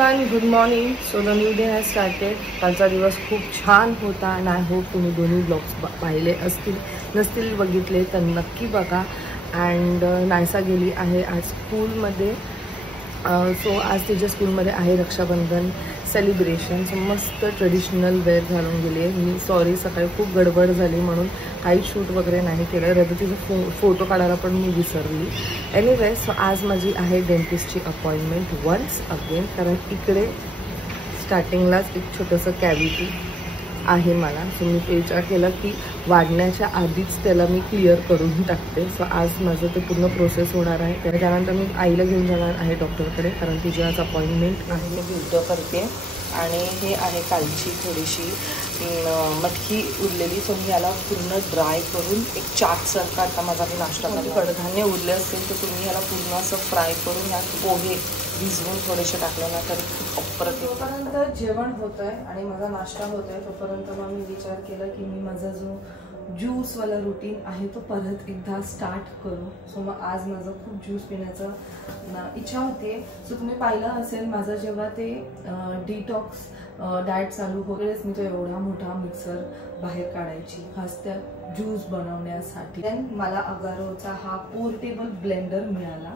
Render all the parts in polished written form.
Everyone, good morning. So the new day has started. कालचा दिवस खूप छान होता आणि आय होप तुम्ही दोन्ही ब्लॉग्स पाहिले असतील. नसतील बघितले तर नक्की बघा. अँड नायसा गेली आहे आज स्कूलमध्ये. सो आज तिच्या स्कूलमध्ये आहे रक्षाबंधन सेलिब्रेशन. सो मस्त ट्रेडिशनल वेअर घालून गेली आहे. मी सॉरी सकाळी खूप गडबड झाली म्हणून काही शूट वगैरे नाही केलं. रजतीचा फोटो काढायला पण मी विसरली. एनिवे, सो आज माझी आहे डेंटिस्टची अपॉइंटमेंट वन्स अगेन. कारण इकडे स्टार्टिंगलाच एक छोटंसं कॅव्हिटी आहे मला. सो मी विचार केला की वाढण्याच्या आधीच त्याला मी क्लिअर करून टाकते. सो आज माझं ते पूर्ण प्रोसेस होणार आहे. त्यानंतर मी आईला घेऊन जाणार आहे डॉक्टरकडे, कारण तिची आज अपॉइंटमेंट आहे. मी व्हिडिओ करते आणि हे आहे कालची थोडीशी मटकी उरलेली. सो मी याला पूर्ण ड्राय करून एक चाटसारखा आता माझा मी नाश्ता करते. कडधान्य उरले असतील तर तुम्ही याला पूर्ण असं फ्राय करून यात पोहे भिजवून थोडेसे टाकले ना तर खूप अप्रतिम. तोपर्यंत जेवण होतं आहे आणि माझा नाश्ता होतो आहे. तोपर्यंत मग मी विचार केला की मी माझा जो ज्यूसवाला रुटीन आहे तो परत एकदा स्टार्ट करू. सो मग आज माझं खूप ज्यूस पिण्याचं इच्छा होते. सो तुम्ही पाहिलं असेल माझं जेव्हा ते डिटॉक्स डाएट चालू होतेच मी तो एवढा मोठा मिक्सर बाहेर काढायची खास त्या ज्यूस बनवण्यासाठी. देन मला अगारोचा हा पोर्टेबल ब्लेंडर मिळाला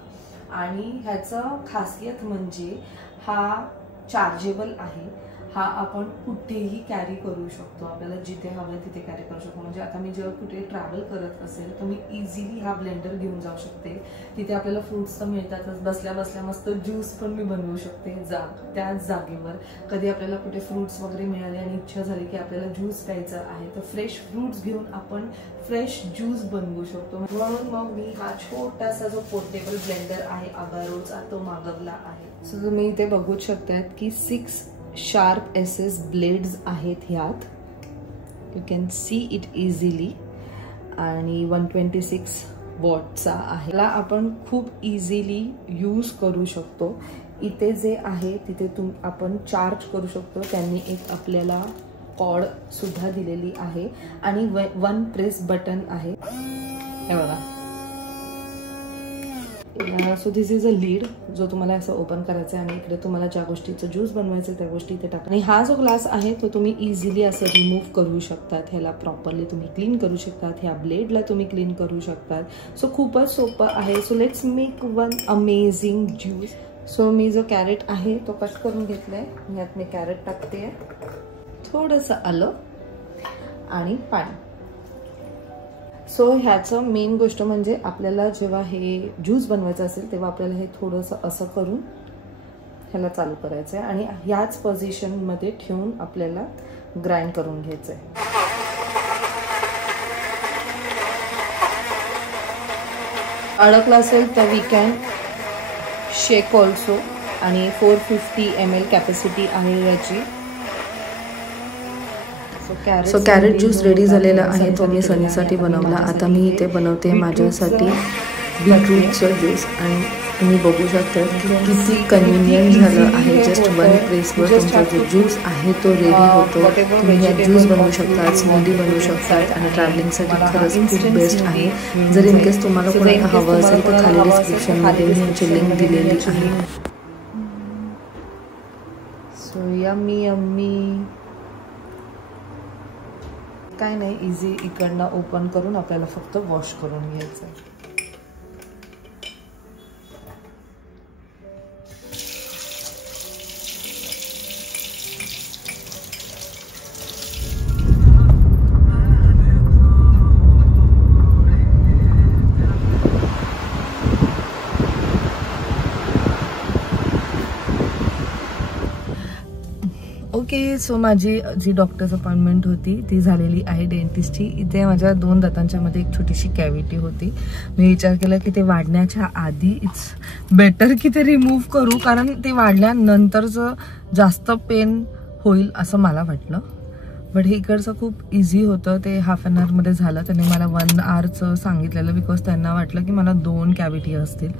आणि ह्याचं खासियत म्हणजे हा चार्जेबल आहे. हा आपण कुठेही कॅरी करू शकतो. आपल्याला जिथे हवं तिथे कॅरी करू शकतो. म्हणजे आता मी जेव्हा कुठे ट्रॅव्हल करत असेल तर मी इझिली हा ब्लेंडर घेऊन जाऊ शकते. तिथे आपल्याला फ्रूट्स तर मिळतातच, बसल्या बसल्या मस्त ज्यूस पण मी बनवू शकते त्याच जागेवर. कधी आपल्याला कुठे फ्रूट्स वगैरे मिळाले आणि इच्छा झाली की आपल्याला ज्यूस प्यायचा आहे तर फ्रेश फ्रूट्स घेऊन आपण फ्रेश ज्यूस बनवू शकतो. म्हणून मग मी हा छोटासा जो पोर्टेबल ब्लेंडर आहे अगारोचा तो मागवला आहे. सो तुम्ही इथे बघूच शकतात की 6 शार्प एसेस ब्लेड्स आहेत ह्यात. You can see it easily. आणि 126 वॉटचा आहे. ह्याला आपण खूप इझिली यूज करू शकतो. इथे जे आहे तिथे आपण चार्ज करू शकतो. त्यांनी एक आपल्याला कॉर्ड सुद्धा दिलेली आहे आणि 1 प्रेस बटन आहे. हे बघा. So this is a lead जो तुम्हाला असं ओपन करायचं आहे आणि इकडे तुम्हाला ज्या गोष्टीचं ज्यूस बनवायचं त्या गोष्टी इथे टाका. आणि हा जो ग्लास आहे तो तुम्ही इझिली असं रिमूव्ह करू शकतात. ह्याला प्रॉपरली तुम्ही क्लीन करू शकतात. ह्या ब्लेडला तुम्ही क्लीन करू शकतात. सो खूपच सोपं आहे. So let's make one amazing juice. So मी जो कॅरेट आहे तो कट करून घेतलाय. यात मी कॅरेट टाकते, थोडंसं आलं आणि पाणी. सो ह्याचं मेन गोष्ट म्हणजे आपल्याला जेव्हा हे ज्यूस बनवायचं असेल तेव्हा आपल्याला हे थोडंसं असं करून ह्याला चालू करायचं आहे आणि ह्याच पोझिशनमध्ये ठेवून आपल्याला ग्राइंड करून घ्यायचं आहे. अडकला असेल तर वी कॅन शेक ऑल्सो. आणि 450 ml कॅपॅसिटी आहे याची. सो कॅरेट ज्यूस रेडी झालेला आहे. तो मी सनीसाठी बनवला. आता मी इथे बनवते माझ्यासाठी बीटरूटचं ज्यूस. आणि तुम्ही बघू शकता की किती कन्व्हिनियंट झालं आहे. जस्ट 1 प्रेसवर तुमचा जो ज्यूस आहे तो रेडी होतो. तुम्ही यात ज्यूस बनवू शकता, स्मूदी बनवू शकतात आणि ट्रॅव्हलिंगसाठी खरंच खूप बेस्ट आहे. जर इन केस तुम्हाला कोणाला हवं असेल तर खाली डिस्क्रिप्शनमध्ये मी याची लिंक दिलेली आहे. So yummy yummy. काय नाही, इझी इकडनं ओपन करून आपल्याला फक्त वॉश करून घ्यायचं आहे. ओके, सो माझी जी डॉक्टर्स अपॉइंटमेंट होती ती झालेली आहे डेंटिस्टची. इथे माझ्या 2 दातांच्या मध्ये एक छोटीशी कॅव्हिटी होती. मी विचार केला की ते वाढण्याच्या आधी इट्स बेटर की ते रिमूव्ह करू, कारण ते वाढल्यानंतरचं जास्त पेन होईल असं मला वाटलं. बट हे इकडचं खूप इझी होतं. ते हाफ एन आवरमध्ये झालं. त्यांनी मला 1 आवरचं सांगितलेलं बिकॉज त्यांना वाटलं की मला 2 कॅव्हिटी असतील,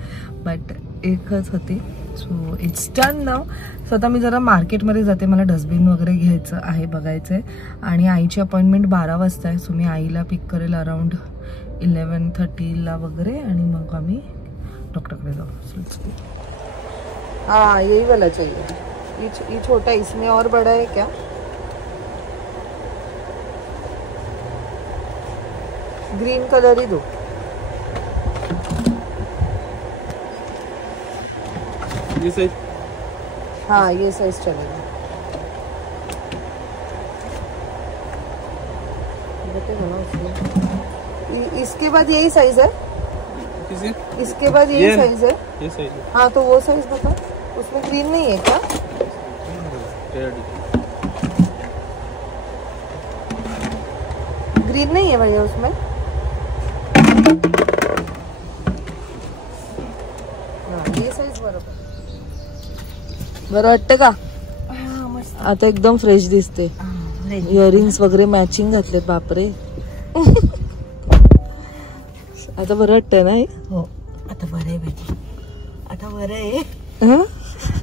बट एकच होती. So it's done now. So आता मी जरा मार्केटमध्ये जाते. मला डस्टबिन वगैरे घ्यायचं आहे, बघायचं आहे. आणि आईची अपॉइंटमेंट 12 वाजता आहे. सो मी आईला पिक करेल अराउंड 11:30ला वगैरे आणि मग आम्ही डॉक्टरकडे जाऊ. हाँ यही वाला चाहिए, ये छोटा, इसमें और बड़ा है क्या? ग्रीन कलर ही दो। ये साइज? हाँ ये साइज चलेगा। इसके बाद यही साइज है? इसके बाद यही साइज है? ये साइज है। हाँ तो वो साइज बता। उसमें ग्रीन नहीं है क्या? ग्रीन नहीं है भैया उसमें? हाँ ये साइज बरोबर बरं वाटतं का? आता एकदम फ्रेश दिसते। इयरिंग्स वगैरे मॅचिंग घातले, बापरे। आता बरं वाटतंय ना? हो आता बरं आहे बेटी, आता बरं आहे,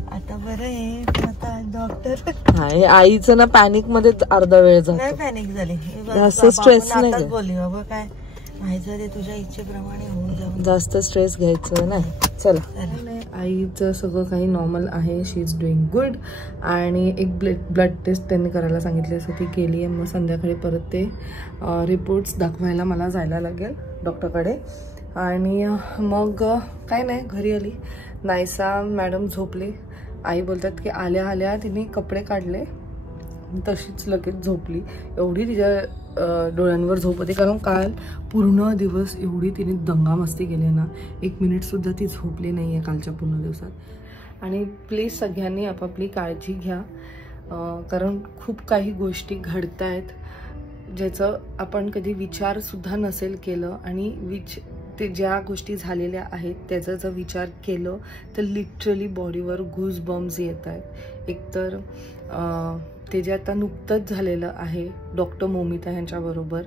आता बरं आहे। आता डॉक्टर हा हे आईचं ना पॅनिक मध्ये अर्धा वेळ जातो। नाही पॅनिक झाली, जास्त स्ट्रेस नाही आताच बोलली बाबा काय व्हायचं ते तुझ्या इच्छेप्रमाणे होऊन जाऊ, जास्त स्ट्रेस घ्यायचं नाही। चला आईचं सगळं काही नॉर्मल आहे, शी इज डुईंग गुड। आणि एक ब्लड टेस्ट त्यांनी करायला सांगितली असं ती केली आहे। मग संध्याकाळी परत ते रिपोर्ट्स दाखवायला मला जायला लागेल डॉक्टरकडे। आणि मग काय नाही, घरी आली, नायसा मॅडम झोपली। आई बोलतात की आल्या आल्या तिने कपडे काढले, तशीच लगेच झोपली। एवढी तिच्या डोळ्यांवर झोप होती, कारण काल पूर्ण दिवस एवढी तिने दंगामस्ती केली ना, 1 मिनिटसुद्धा ती झोपली नाही आहे कालच्या पूर्ण दिवसात। आणि प्लीज सगळ्यांनी आपापली काळजी घ्या, कारण खूप काही गोष्टी घडत आहेत ज्याचं आपण कधी विचारसुद्धा नसेल केलं। आणि ते ज्या गोष्टी झालेल्या आहेत त्याचा जर विचार केलं तर लिटरली बॉडीवर गूज बम्स येत आहेत। एकतर ते जे आता नुकतंच झालेलं आहे डॉक्टर मोमिता यांच्याबरोबर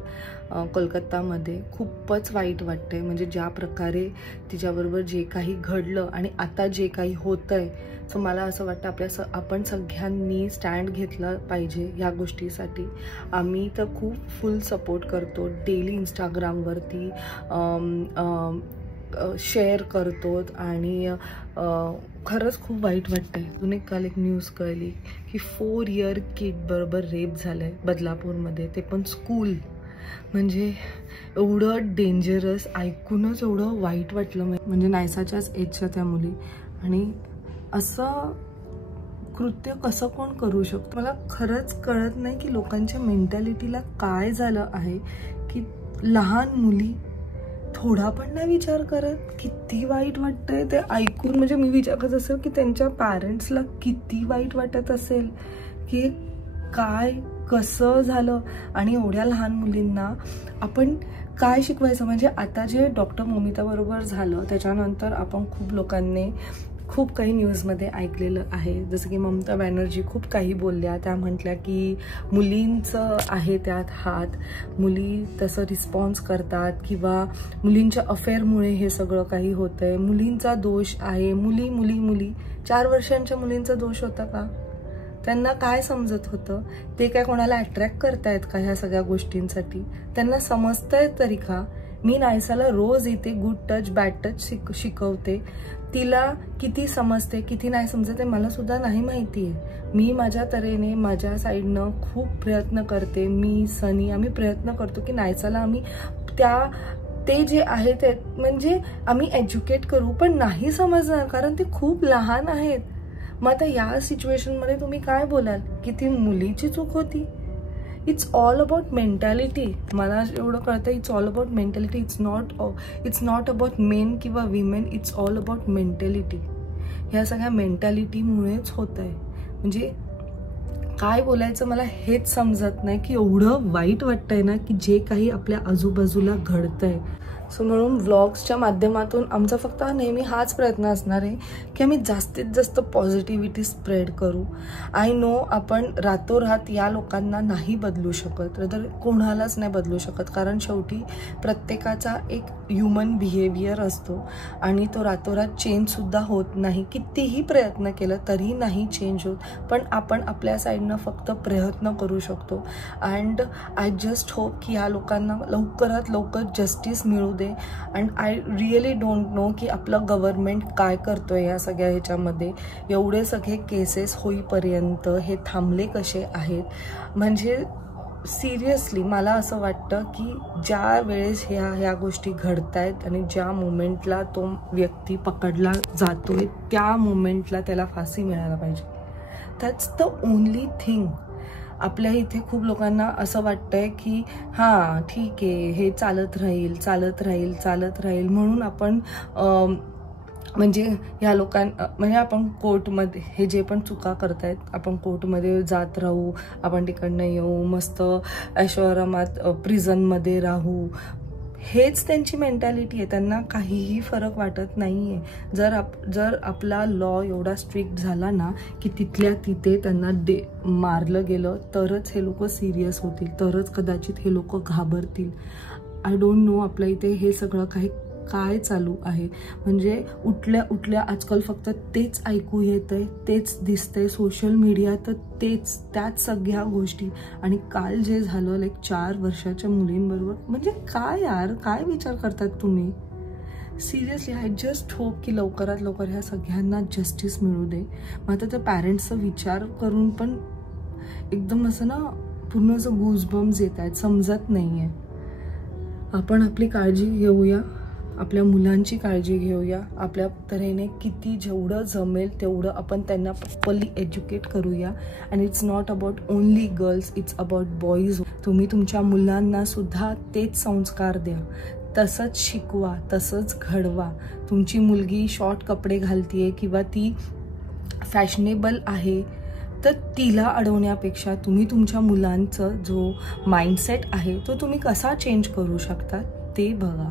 कोलकातामध्ये, खूपच वाईट वाटतंय। म्हणजे ज्या प्रकारे तिच्याबरोबर जे काही घडलं आणि आता जे काही होतंय, सो मला असं वाटतं आपण सगळ्यांनी स्टँड घेतला पाहिजे ह्या गोष्टीसाठी। आम्ही तर खूप फुल सपोर्ट करतो, डेली इंस्टाग्रामवरती शेअर करतो। आणि खरंच खूप वाईट वाटतंय। अजून काल एक न्यूज कळली की 4 इयर किड बरोबर रेप झालंय बदलापूरमध्ये, ते पण स्कूल। म्हणजे एवढं डेंजरस, ऐकूनच एवढं वाईट वाटलं। म्हणजे नायसाच्याच एजच्या त्या मुली, आणि असं कृत्य कसं कोण करू शकतो मला खरंच कळत नाही की लोकांच्या मेंटॅलिटीला काय झालं आहे की लहान मुली थोडा पण नाही विचार करत। किती वाईट वाटतंय ते ऐकून। म्हणजे मी विचार करत असेल की त्यांच्या पॅरेंट्सला किती वाईट वाटत असेल की काय कसं झालं। आणि एवढ्या लहान मुलींना आपण काय शिकवायचं? म्हणजे आता जे डॉक्टर मोमिता बरोबर झालं त्याच्यानंतर आपण खूप लोकांनी खूप काही न्यूजमध्ये ऐकलेलं आहे, जसं की ममता बॅनर्जी खूप काही बोलल्या। त्या म्हटल्या की मुलींचं आहे त्यात हात, मुली तसं रिस्पॉन्स करतात किंवा मुलींच्या अफेअरमुळे हे सगळं काही होतंय, मुलींचा दोष आहे। मुली मुली मुली 4 वर्षांच्या मुलींचा दोष होता का? त्यांना काय समजत होतं? ते काय कोणाला अट्रॅक्ट करतायत का ह्या सगळ्या गोष्टींसाठी? त्यांना समजतंय तरी का? मी नायसाला रोज इथे गुड टच बॅड टच शिकवते, तिला किती समजते किती नाही समजते मला सुद्धा नाही माहिती आहे। मी माझ्या तऱ्हेने माझ्या साईडनं खूप प्रयत्न करते, मी सनी आम्ही प्रयत्न करतो की नायसाला आम्ही ते जे आहे ते म्हणजे आम्ही एज्युकेट करू, पण नाही समजणार कारण ते खूप लहान आहेत। मग आता या सिच्युएशनमध्ये तुम्ही काय बोलाल की ती मुलीची चूक होती? It's all about mentality. मला एवढं कळतं, it's all about mentality. It's not about men किंवा women, it's all about mentality. ह्या सगळ्या मेंटॅलिटीमुळेच होत आहे। म्हणजे काय बोलायचं मला हेच समजत नाही की एवढं वाईट वाटतंय ना की जे काही आपल्या आजूबाजूला घडतंय। सो म्हणून व्लॉग्सच्या माध्यमातून आमचा फक्त नेहमी हाच प्रयत्न असणार आहे की आम्ही जास्तीत जास्त पॉझिटिव्हिटी स्प्रेड करू। आय नो आपण रातोरात या लोकांना नाही बदलू शकत, तर कोणालाच नाही बदलू शकत, कारण शेवटी प्रत्येकाचा एक ह्युमन बिहेवियर असतो आणि तो रातोरात चेंजसुद्धा होत नाही। कितीही प्रयत्न केलं तरी नाही चेंज होत, पण आपण आपल्या साईडनं फक्त प्रयत्न करू शकतो। अँड आय जस्ट होप की या लोकांना लवकरात लवकर जस्टिस मिळू दे. And I really don't know की आपलं गव्हर्नमेंट काय करतोय या सगळ्या ह्याच्यामध्ये. एवढे सगळे केसेस होईपर्यंत हे थांबले कसे आहेत. म्हणजे सिरियसली मला असं वाटतं की ज्या वेळेस ह्या गोष्टी घडत आहेत आणि ज्या मोमेंटला तो व्यक्ती पकडला जातोय त्या मोमेंटला त्याला फाशी मिळायला पाहिजे. That's the only thing. आपल्या इथे खूप लोकांना असं वाटतंय की हां ठीक आहे, हे चालत राहील म्हणून आपण म्हणजे ह्या म्हणजे आपण कोर्टमध्ये हे जे पण चुका करतायत आपण कोर्टमध्ये जात राहू, आपण तिकडनं येऊ, मस्त ऐशोआरामात प्रिझनमध्ये राहू. हेच त्यांची मेंटॅलिटी आहे. त्यांना काहीही फरक वाटत नाही आहे. जर आपला लॉ एवढा स्ट्रिक्ट झाला ना की तिथल्या तिथे त्यांना मारलं गेलं तरच हे लोक सिरियस होतील, तरच कदाचित हे लोक घाबरतील. आय डोंट नो आपल्या इथे हे सगळं काय चालू आहे. म्हणजे उठल्या आजकाल फक्त तेच ऐकू येतंय, तेच दिसतंय सोशल मीडिया, तर त्याच सगळ्या गोष्टी. आणि काल जे झालं लाईक 4 वर्षाच्या मुलींबरोबर, म्हणजे काय यार, काय विचार करतात तुम्ही. सिरियसली आय जस्ट होप की लवकरात लवकर ह्या सगळ्यांना जस्टिस मिळू दे. मग आता त्या पॅरेंट्सचा विचार करून पण एकदम असं ना पूर्ण असं गूजबम्स येत आहेत, समजत नाही आहे. आपण आपली काळजी घेऊया, आपल्या मुलांची काळजी घेऊया, आपल्या तऱ्हेने जेवढं जमेल तेवढं आपण त्यांना प्रॉपरली एज्युकेट करूया. And it's not about only girls, it's about boys. तुम्ही तुमच्या मुलांना सुद्धा तेच संस्कार द्या, तसंच शिकवा, तसंच घडवा. तुमची मुलगी शॉर्ट कपडे घालतीये किंवा ती फॅशनेबल आहे तर तिला अडवण्यापेक्षा तुम्ही तुमच्या मुलांचं जो माइंडसेट आहे तो तुम्ही कसा चेंज करू शकता ते बघा.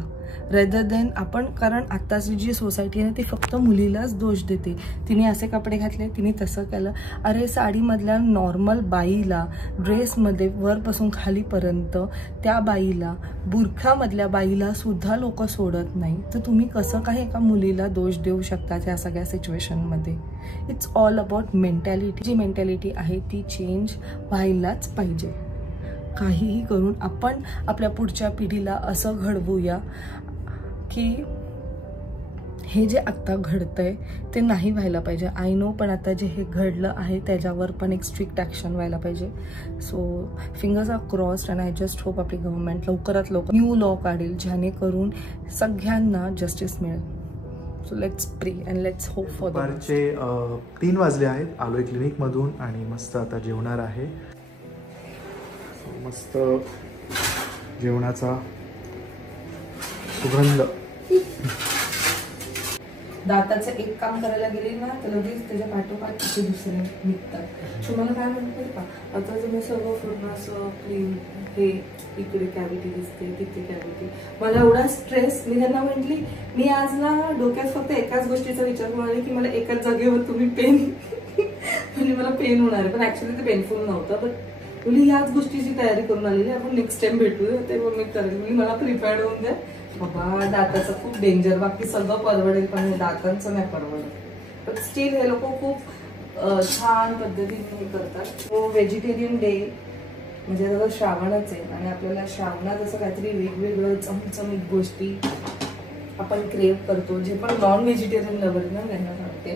रेदर देन आपण, कारण आत्ताची जी सोसायटी आहे ना ती फक्त मुलीलाच दोष देते. तिने असे कपडे घातले, तिने तसं केलं. अरे साडीमधल्या नॉर्मल बाईला, ड्रेसमध्ये वरपासून खालीपर्यंत त्या बाईला, बुरखामधल्या बाईला सुद्धा लोक सोडत नाही. तर तुम्ही कसं काही एका मुलीला दोष देऊ शकता या सगळ्या सिच्युएशनमध्ये. It's all about mentality. जी मेंटॅलिटी आहे ती चेंज व्हायलाच पाहिजे. काहीही करून आपण आपल्या पुढच्या पिढीला असं घडवूया की हे जे आत्ता घडतंय ते नाही व्हायला पाहिजे. आय नो, पण आता जे हे घडलं आहे त्याच्यावर पण एक स्ट्रिक्ट ॲक्शन व्हायला पाहिजे. So fingers are crossed and I just hope आपली गव्हर्नमेंट लवकरात लवकर न्यू लॉ काढेल जेणेकरून सगळ्यांना जस्टिस मिळेल. So let's pray and let's hope for. दुपारचे 3 वाजले आहेत. आलोय क्लिनिकमधून आणि मस्त आता जेवणार आहे. मस्त जेवणाचा सुगंध. दाताचं एक काम करायला गेले ना तर लगेच त्याच्या पाठोपाठ तिथे दुसरे निघतात. तुम्हाला काय म्हणते का, आता जर मी सगळं पूर्ण असं क्लीन, हे इकडे कॅव्हिटी दिसते, तिथे कॅव्हिटी, मला एवढा स्ट्रेस. मी त्यांना म्हटली, मी आज ना डोक्यात फक्त एकाच गोष्टीचा विचार करून आले की मला एकाच जागेवर तुम्ही पेन म्हणजे मला पेन होणार आहे. पण ऍक्च्युली ते पेनफुल नव्हतं. बट मुली ह्याच गोष्टीची तयारी करून आलेली, आपण नेक्स्ट टाइम भेटूया तेव्हा मी करेल. मला प्रिपेअर्ड होऊन द्या. बाबा दाताचं खूप डेंजर, बाकी सगळं परवडेल पण दातांचं नाही परवडत. पण स्टील हे लोक खूप छान पद्धतीने हे करतात. तो व्हेजिटेरियन डे म्हणजे आता श्रावणच आहे आणि आपल्याला श्रावणात असं काहीतरी वेगवेगळं चमचमीत गोष्टी आपण क्रेव करतो, जे पण नॉन व्हेजिटेरियन लवर ना त्यांना सांगते.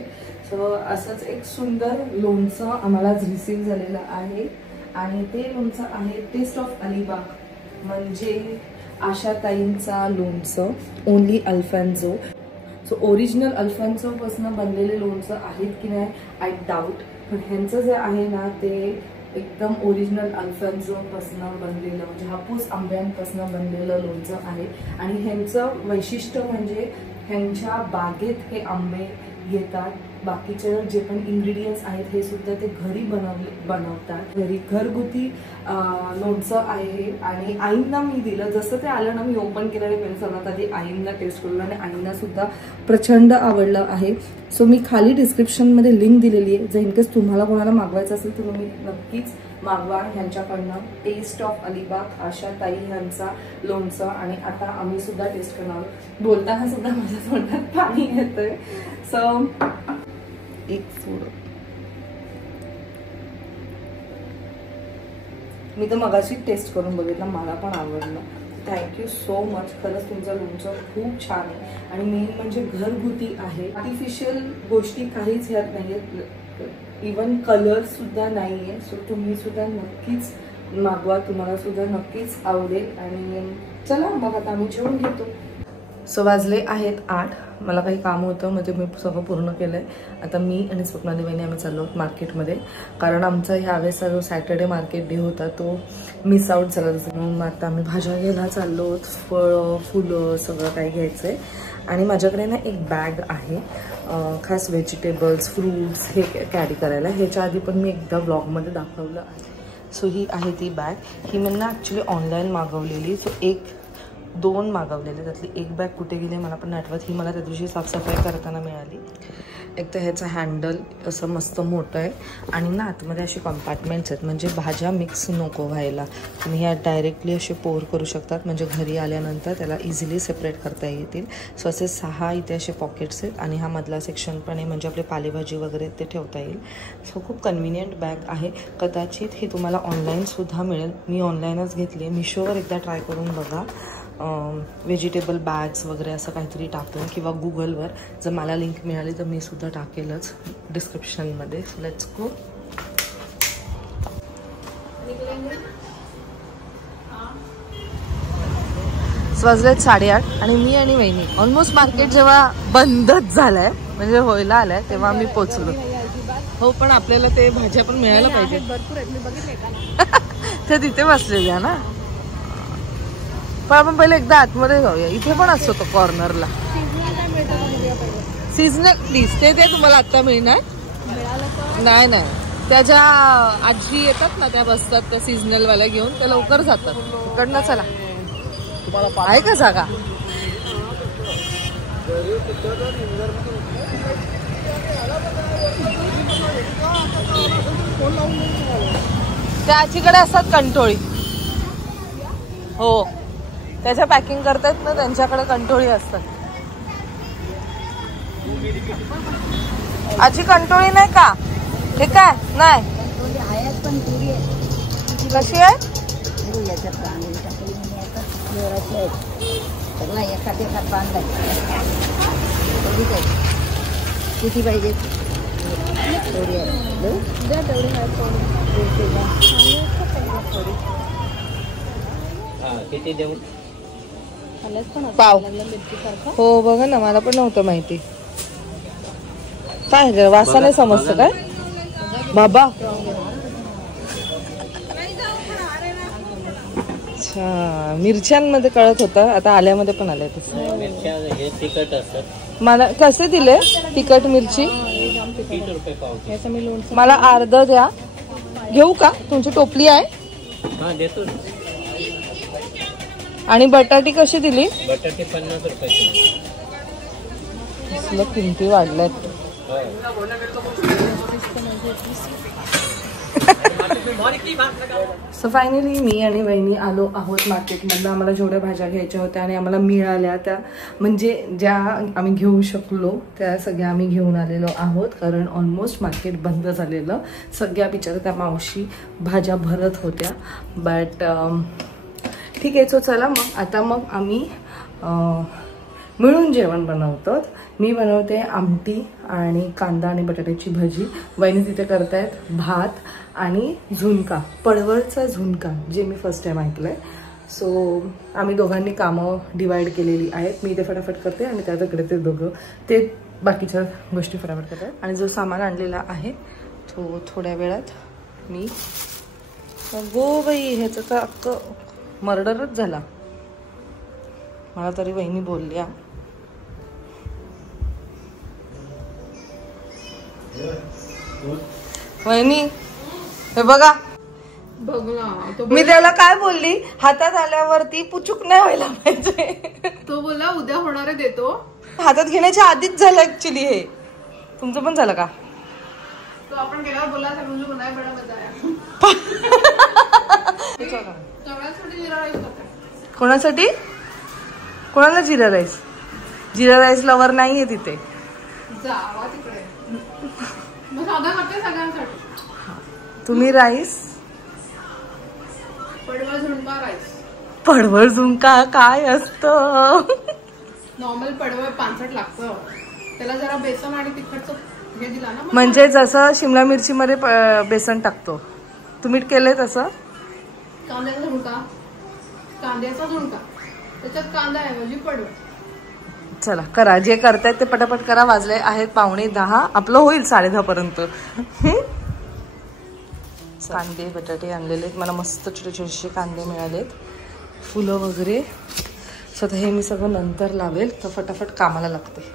सो असंच एक सुंदर लोणचं आम्हाला रिसीव झालेलं आहे आणि ते लोणचं आहे टेस्ट ऑफ अलिबाग, म्हणजे आशाताईंचा लोणचं, only Alfonso. So original Alfonso पासून बनलेले लोणचं आहेत की नाही आय डाऊट, पण ह्यांचं जे आहे ना ते एकदम ओरिजिनल अल्फान्सो पासून बनलेलं, म्हणजे हापूस आंब्यांपासून बनलेलं लोणचं आहे. आणि ह्यांचं वैशिष्ट्य म्हणजे ह्यांच्या बागेत हे आंबे येतात. बाकीचे जे पण इंग्रेडियंट्स आहेत हे सुद्धा ते घरी बनवतात. घरी घरगुती लोणचं आहे. आणि आईंना मी दिलं, जसं ते आलं ना मी ओपन केलं आणि पहिले सर्वात आधी आईंना टेस्ट केलं आणि आईंना सुद्धा प्रचंड आवडलं आहे. सो मी खाली डिस्क्रिप्शनमध्ये लिंक दिलेली आहे, जर इनकेस तुम्हाला कोणाला मागवायचं असेल तर तुम्ही नक्कीच मागवा ह्यांच्याकडनं. टेस्ट ऑफ अलिबाग, आशाताई ह्यांचा लोणचं. आणि आता आम्ही सुद्धा टेस्ट करणार आहोत. बोलताना सुद्धा माझ्या तोंडात पाणी येतंय. सो एक सोड, मी तर मगाशी टेस्ट करून बघितलं, मला पण आवडलं. Thank you so much. खरंच तुमचं लोणचं खूप छान आहे आणि मेन म्हणजे घरगुती आहे. आर्टिफिशियल गोष्टी काहीच ह्यात नाही आहेत, इवन कलर सुद्धा नाही आहे. सो तुम्ही सुद्धा नक्कीच मागवा, तुम्हाला सुद्धा नक्कीच आवडेल. आणि चला मग आता आम्ही जेवण घेतो. सो वाजले आहेत 8. मला काही काम होतं म्हणजे मी सगळं पूर्ण केलं आहे. आता मी आणि स्वप्नाली वहिनी आम्ही चाललो आहोत मार्केटमध्ये, कारण आमचा ह्यावेळेसचा जो सॅटर्डे मार्केट डे होता तो मिस आउट झाला. म्हणून आता आम्ही भाज्या घ्यायला चाललो आहोत, फळं फुलं सगळं काही घ्यायचं आहे. आणि माझ्याकडे ना एक बॅग आहे खास व्हेजिटेबल्स फ्रूट्स हे कॅरी करायला. ह्याच्या आधी पण मी एकदा ब्लॉगमध्ये दाखवलं आहे. सो ही आहे ती बॅग. ही मी ना ॲक्च्युली ऑनलाईन मागवलेली. सो 1-2 मागवलेले, त्यातली एक बॅग कुठे गेली मला पण आठवत. ही मला त्या दिवशी साफसफाई करताना मिळाली. एक तर ह्याचं हँडल असं मस्त मोठं आहे आणि ना आतमध्ये असे कंपार्टमेंट्स आहेत, म्हणजे भाज्या मिक्स नको व्हायला. तुम्ही ह्या डायरेक्टली असे पोर करू शकतात, म्हणजे घरी आल्यानंतर त्याला इझिली सेपरेट करता येतील. सो असे 6 इथे असे पॉकेट्स आहेत आणि हा मधला सेक्शन पण आहे, म्हणजे आपले पालेभाजी वगैरे ते ठेवता येईल. सो खूप कन्व्हिनियंट बॅग आहे. कदाचित ही तुम्हाला ऑनलाईनसुद्धा मिळेल. मी ऑनलाईनच घेतली आहे. मिशोवर एकदा ट्राय करून बघा. व्हेजिटेबल बॅग्स वगैरे असं काहीतरी टाकून, किंवा गुगलवर जर मला लिंक मिळाली तर मी सुद्धा टाकेलच डिस्क्रिप्शनमध्ये. Let's go. वाजलेत 8:30 आणि मी आणि वहिनी ऑलमोस्ट मार्केट जेव्हा बंदच झालंय म्हणजे व्हायला आलंय तेव्हा आम्ही पोचलो. हो, पण आपल्याला ते भाज्या पण मिळायला पाहिजे. भरपूर आहेत, मी बघितले का ते तिथे बसलेल्या ना. पण आपण पहिले एकदा आतमध्ये जाऊया. इथे पण असतो तो कॉर्नरला सीझनल. प्लीज ते तुम्हाला आता मिळणार नाही. नाही, त्याच्या आजी येतात ना, त्या बसतात त्या सीझनल वाल्या घेऊन, त्या लवकर जातात इकडनं. चला, आहे का जागा? त्या आजीकडे असतात कंटोळी. हो, त्याच्या पॅकिंग करतात ना, त्यांच्याकडे कंटोळी असतात. आजी कंटोळी नाही का? हे काय नाही कशी आहे? किती पाहिजे? किती देऊ? पाव. हो, बघा ना, मला पण नव्हतं माहिती. काय वासाने समजतं काय बाबा? अच्छा, मिरच्यांमध्ये कळत होतं, आता आल्यामध्ये पण आल्या. मिरच्या हे तिखट असतात. मला कसे दिले तिखट मिरची? 30 रुपये पाव. मला अर्ध द्या. घेऊ का? तुमची टोपली आहे? हा, देतो. आणि बटाटी कशी दिली? बटाटे 50 रुपये. किमती वाढल्यात. सो फायनली मी आणि वहिनी आलो आहोत मार्केटमधनं. आम्हाला जेवढ्या भाज्या घ्यायच्या होत्या आणि आम्हाला मिळाल्या त्या, म्हणजे ज्या आम्ही घेऊ शकलो त्या सगळ्या आम्ही घेऊन आलेलो आहोत. कारण ऑलमोस्ट मार्केट बंद झालेलं. सगळ्या बिचारा त्या मावशी भाज्या भरत होत्या. बट ठीक आहे. सो चला मग आम्ही मिळून जेवण बनवतो. मी बनवते आमटी आणि कांदा आणि बटाट्याची भजी. वहिनी तिथे करतायत भात आणि झुणका, पडवळचा झुणका, जे मी फर्स्ट टाइम ऐकलंय. सो आम्ही दोघांनी कामं डिवाइड केलेली आहेत. मी इथे फटाफट करते आणि त्या तिकडे ते दोघं ते बाकीच्या गोष्टी फटाफट करतात. आणि जो सामान आणलेला आहे तो थोड्या वेळात मी गो बाई, ह्याचं तर अख्खं मर्डरच झाला. मला तरी वहिनी बोलल्या. वहिनी हे बघा मी त्याला काय बोलली, हातात आल्यावरती पुचूक नाही व्हायला पाहिजे. तो बोला उद्या होणारे देतो. हातात घेण्याच्या आधीच झालं ऍक्च्युली. हे तुमचं पण झालं का? तो आपण गेल्यावर बोला मुझे बनाया बड़ा मजा आया. कोणासाठी? कोणाला जिरा राईस? जिरा राईस लवर नाहीये तिथे. जावा तिकडे. मग साधा करते सगळ्यांसाठी. तुम्ही राईस, पडवळ झुणका राईस. पडवळ झुणका काय असतं? नॉर्मल पडवळ पानसट लागतं, त्याला जरा बेसन आणि तिखटचं हे दिला ना. म्हणजे जसं शिमला मिरची मध्ये बेसन टाकतो, तुम्ही केलंय तसं? कांद्याचा झुणका, कांद्याचा झुणका, त्याच्यात कांदा ऐवजी पडवळ. चला करा, जे करतायत ते पटापट करा. वाजले आहेत 9:45, आपलं होईल 10:30 पर्यंत. कांदे बटाटे आणलेले आहेत, मला मस्त छोटे छोटेसे कांदे मिळालेत, फुलं वगैरे. स्वतः हे मी सगळं नंतर लावेल, तर फटाफट कामाला लागते.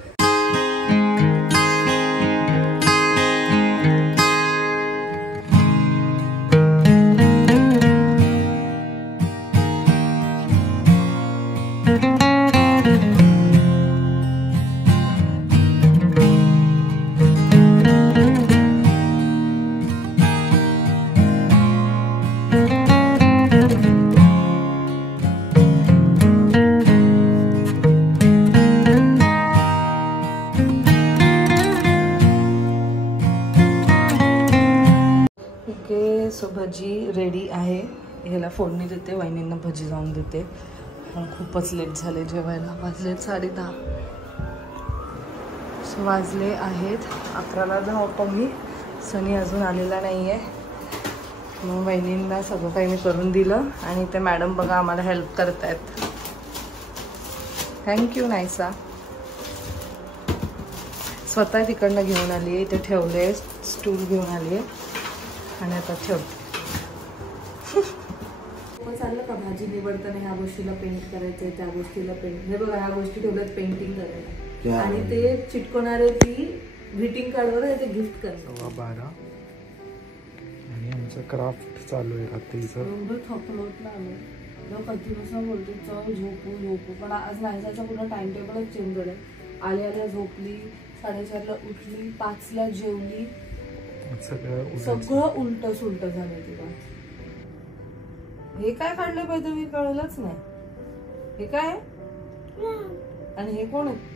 सो भजी रेडी आहे, ह्याला फोडणी देते, वहिनींना भजी जाऊन देते. खूपच लेट झाले जेवायला, वाजले 10:30. सो वाजले आहेत 11ला धावतो मी. सनी अजून आलेला नाही आहे, मग वहिनींना सगळं काही मी करून दिलं आणि ते मॅडम बघा आम्हाला हेल्प करत आहेत. थँक्यू नायसा. स्वतः तिकडनं घेऊन आली आहे, इथे ठेवले, स्टूल घेऊन आली आहे आणि आता ठेवते. चाललं का भाजी निवडताना ह्या गोष्टीला पेंट करायचंय, त्या गोष्टीला पेंट, हे बघा ह्या गोष्टी ठेवल्यात पेंटिंग करायला, आणि ते चिटकवणारे ती ग्रीटिंग कार्डवर ते गिफ्ट करणार. 12 आणि आमचं क्राफ्ट चालू आहे रात्रीचं. थकलोत ना आम्ही, कंटिन्युअसला बोलते चल झोपू झोपू, पण आज नायसाचा पूर्ण टाइम टेबलच चेंज झालं. आल्या झोपली, 4:30ला उठली, 5ला जेवली, सगळं उलट सुलट झालं तिला. हे काय काढलं पाहिजे मी कळलंच नाही. हे काय आणि हे कोण आहे?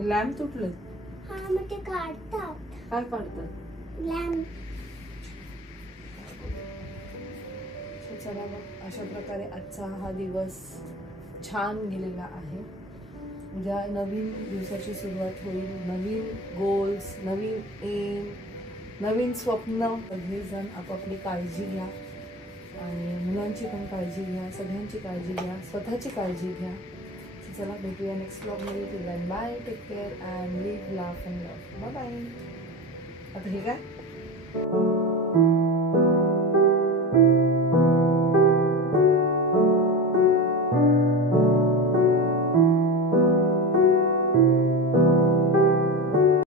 लॅम्प तुटले? हा, मग ते काढतात. काय काढतात? लॅम्प. चला मग अशा प्रकारे आजचा हा दिवस छान गेलेला आहे. उद्या नवीन दिवसाची सुरुवात होईल, नवीन गोल्स, नवीन एम, नवीन स्वप्न. सगळेजण आपापली काळजी घ्या आणि मुलांची पण काळजी घ्या, सगळ्यांची काळजी घ्या, स्वतःची काळजी घ्या. चला भेटूया नेक्स्ट ब्लॉगमध्ये. Till bye, take care and live, laugh and love. Bye bye. आता हे काय